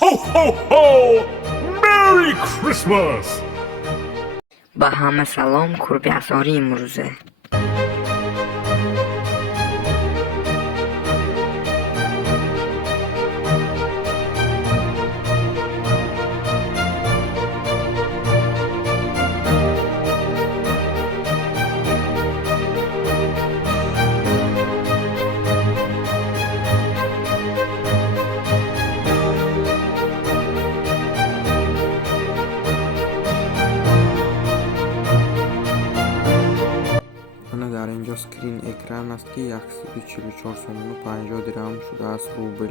Ho, ho, ho! Merry Christmas! با همه سلام، کربی آسوری امروزه. در اینجا سکرین اکران است که 144 سوم و 50 درهم شده است روبل.